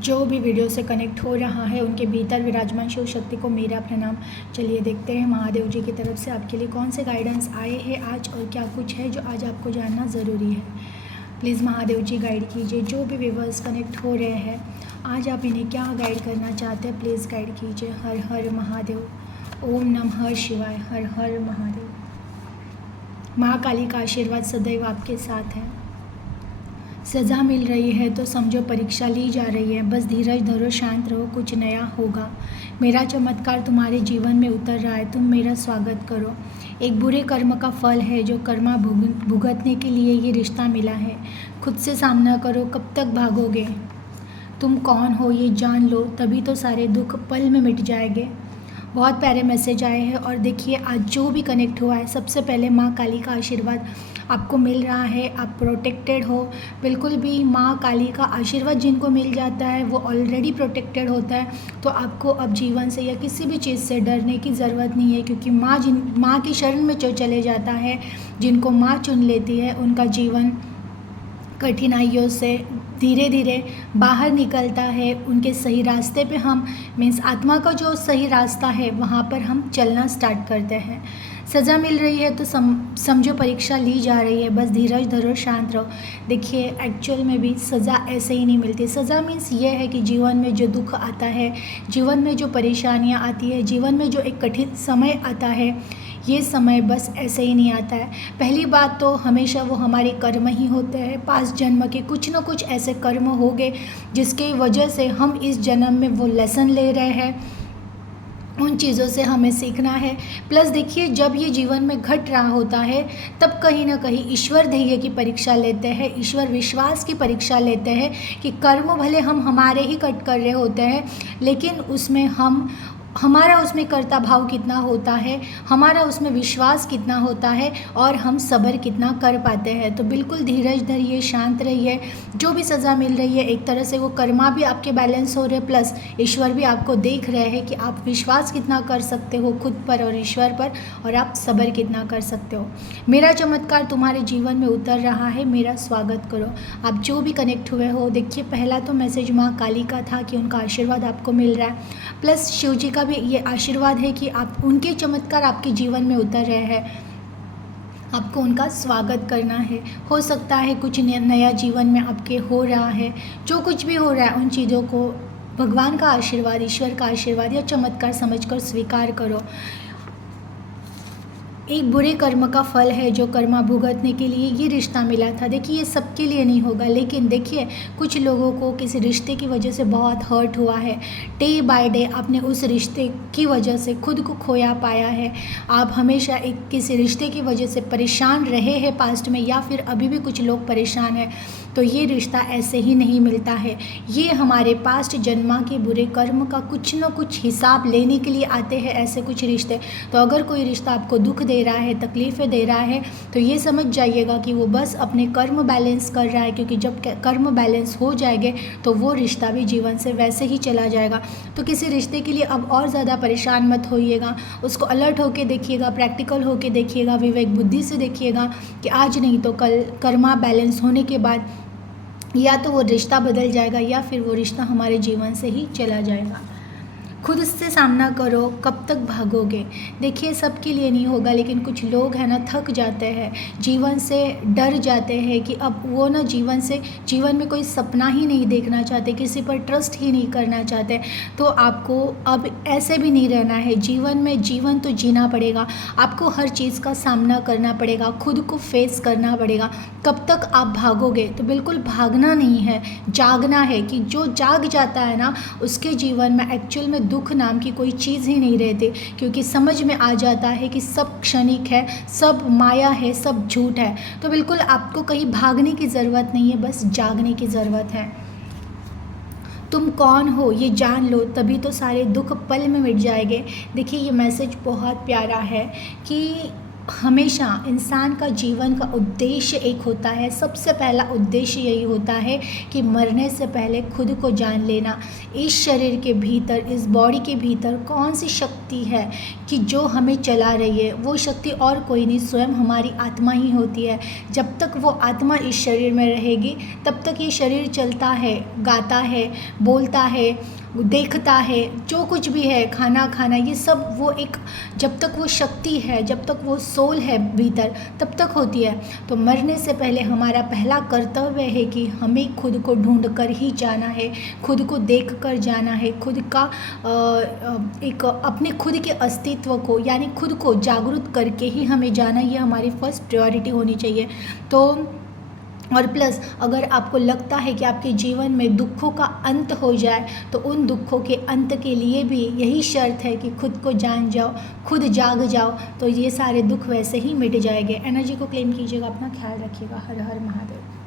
जो भी वीडियो से कनेक्ट हो रहा है उनके भीतर विराजमान शिव शक्ति को मेरा प्रणाम। चलिए देखते हैं महादेव जी की तरफ से आपके लिए कौन से गाइडेंस आए हैं आज और क्या कुछ है जो आज आपको जानना ज़रूरी है। प्लीज़ महादेव जी गाइड कीजिए। जो भी व्यूअर्स कनेक्ट हो रहे हैं आज आप इन्हें क्या गाइड करना चाहते हैं, प्लीज़ गाइड कीजिए। हर हर महादेव, ओम नमः शिवाय, हर हर महादेव। महाकाली का आशीर्वाद सदैव आपके साथ है। सज़ा मिल रही है तो समझो परीक्षा ली जा रही है, बस धीरज धरो, शांत रहो, कुछ नया होगा। मेरा चमत्कार तुम्हारे जीवन में उतर रहा है, तुम मेरा स्वागत करो। एक बुरे कर्म का फल है जो कर्मा भुगतने के लिए ये रिश्ता मिला है। खुद से सामना करो, कब तक भागोगे। तुम कौन हो ये जान लो, तभी तो सारे दुख पल में मिट जाएंगे। बहुत प्यारे मैसेज आए हैं और देखिए आज जो भी कनेक्ट हुआ है सबसे पहले माँ काली का आशीर्वाद आपको मिल रहा है। आप प्रोटेक्टेड हो, बिल्कुल भी माँ काली का आशीर्वाद जिनको मिल जाता है वो ऑलरेडी प्रोटेक्टेड होता है। तो आपको अब जीवन से या किसी भी चीज़ से डरने की ज़रूरत नहीं है, क्योंकि माँ की शरण में जो चले जाता है, जिनको माँ चुन लेती है, उनका जीवन कठिनाइयों से धीरे धीरे बाहर निकलता है। उनके सही रास्ते पे हम मीन्स आत्मा का जो सही रास्ता है वहाँ पर हम चलना स्टार्ट करते हैं। सज़ा मिल रही है तो समझो परीक्षा ली जा रही है, बस धीरज धरो, शांत रहो। देखिए एक्चुअल में भी सज़ा ऐसे ही नहीं मिलती। सज़ा मीन्स ये है कि जीवन में जो दुख आता है, जीवन में जो परेशानियाँ आती है, जीवन में जो एक कठिन समय आता है, ये समय बस ऐसे ही नहीं आता है। पहली बात तो हमेशा वो हमारे कर्म ही होते हैं। पास जन्म के कुछ न कुछ ऐसे कर्म हो गए जिसके वजह से हम इस जन्म में वो लेसन ले रहे हैं। उन चीज़ों से हमें सीखना है। प्लस देखिए जब ये जीवन में घट रहा होता है तब कहीं ना कहीं ईश्वर धैर्य की परीक्षा लेते हैं, ईश्वर विश्वास की परीक्षा लेते हैं कि कर्म भले हम हमारे ही कट कर रहे होते हैं, लेकिन उसमें हमारा उसमें कर्ता भाव कितना होता है, हमारा उसमें विश्वास कितना होता है और हम सब्र कितना कर पाते हैं। तो बिल्कुल धीरज धरिए, शांत रहिए। जो भी सज़ा मिल रही है एक तरह से वो कर्मा भी आपके बैलेंस हो रहे, प्लस ईश्वर भी आपको देख रहे हैं कि आप विश्वास कितना कर सकते हो खुद पर और ईश्वर पर, और आप सब्र कितना कर सकते हो। मेरा चमत्कार तुम्हारे जीवन में उतर रहा है, मेरा स्वागत करो। आप जो भी कनेक्ट हुए हो, देखिए पहला तो मैसेज माँ काली का था कि उनका आशीर्वाद आपको मिल रहा है, प्लस शिव जी का भी ये आशीर्वाद है कि आप उनके चमत्कार आपके जीवन में उतर रहे हैं, आपको उनका स्वागत करना है। हो सकता है कुछ नया जीवन में आपके हो रहा है, जो कुछ भी हो रहा है उन चीज़ों को भगवान का आशीर्वाद, ईश्वर का आशीर्वाद या चमत्कार समझकर स्वीकार करो। एक बुरे कर्म का फल है जो कर्मा भुगतने के लिए ये रिश्ता मिला था। देखिए ये सबके लिए नहीं होगा, लेकिन देखिए कुछ लोगों को किसी रिश्ते की वजह से बहुत हर्ट हुआ है। डे बाय डे आपने उस रिश्ते की वजह से खुद को खोया पाया है। आप हमेशा एक किसी रिश्ते की वजह से परेशान रहे हैं पास्ट में, या फिर अभी भी कुछ लोग परेशान हैं। तो ये रिश्ता ऐसे ही नहीं मिलता है। ये हमारे पास्ट जन्मा के बुरे कर्म का कुछ न कुछ हिसाब लेने के लिए आते हैं ऐसे कुछ रिश्ते। तो अगर कोई रिश्ता आपको दुख दे रहा है, तकलीफ़ें दे रहा है, तो ये समझ जाइएगा कि वो बस अपने कर्म बैलेंस कर रहा है, क्योंकि जब कर्म बैलेंस हो जाएंगे तो वो रिश्ता भी जीवन से वैसे ही चला जाएगा। तो किसी रिश्ते के लिए अब और ज़्यादा परेशान मत होइएगा, उसको अलर्ट होकर देखिएगा, प्रैक्टिकल होकर देखिएगा, विवेक बुद्धि से देखिएगा कि आज नहीं तो कल कर्मा बैलेंस होने के बाद या तो वो रिश्ता बदल जाएगा या फिर वो रिश्ता हमारे जीवन से ही चला जाएगा। खुद से सामना करो, कब तक भागोगे। देखिए सबके लिए नहीं होगा, लेकिन कुछ लोग हैं ना थक जाते हैं, जीवन से डर जाते हैं कि अब वो ना जीवन में कोई सपना ही नहीं देखना चाहते, किसी पर ट्रस्ट ही नहीं करना चाहते। तो आपको अब ऐसे भी नहीं रहना है। जीवन तो जीना पड़ेगा, आपको हर चीज़ का सामना करना पड़ेगा, खुद को फेस करना पड़ेगा। कब तक आप भागोगे? तो बिल्कुल भागना नहीं है, जागना है। कि जो जाग जाता है ना उसके जीवन में एक्चुअल में दुख नाम की कोई चीज़ ही नहीं रहती, क्योंकि समझ में आ जाता है कि सब क्षणिक है, सब माया है, सब झूठ है। तो बिल्कुल आपको कहीं भागने की ज़रूरत नहीं है, बस जागने की ज़रूरत है। तुम कौन हो ये जान लो, तभी तो सारे दुख पल में मिट जाएंगे। देखिए ये मैसेज बहुत प्यारा है कि हमेशा इंसान का जीवन का उद्देश्य एक होता है। सबसे पहला उद्देश्य यही होता है कि मरने से पहले खुद को जान लेना। इस शरीर के भीतर, इस बॉडी के भीतर कौन सी शक्ति है कि जो हमें चला रही है, वो शक्ति और कोई नहीं, स्वयं हमारी आत्मा ही होती है। जब तक वो आत्मा इस शरीर में रहेगी तब तक ये शरीर चलता है, गाता है, बोलता है, देखता है, जो कुछ भी है, खाना खाना, ये सब वो एक, जब तक वो शक्ति है, जब तक वो सोल है भीतर, तब तक होती है। तो मरने से पहले हमारा पहला कर्तव्य है कि हमें खुद को ढूंढ कर ही जाना है, खुद को देख कर जाना है, खुद का एक अपने खुद के अस्तित्व को, यानी खुद को जागरूक करके ही हमें जाना, ये हमारी फर्स्ट प्रायोरिटी होनी चाहिए। तो और प्लस अगर आपको लगता है कि आपके जीवन में दुखों का अंत हो जाए, तो उन दुखों के अंत के लिए भी यही शर्त है कि खुद को जान जाओ, खुद जाग जाओ, तो ये सारे दुख वैसे ही मिट जाएंगे। एनर्जी को क्लेम कीजिएगा, अपना ख्याल रखिएगा। हर हर महादेव।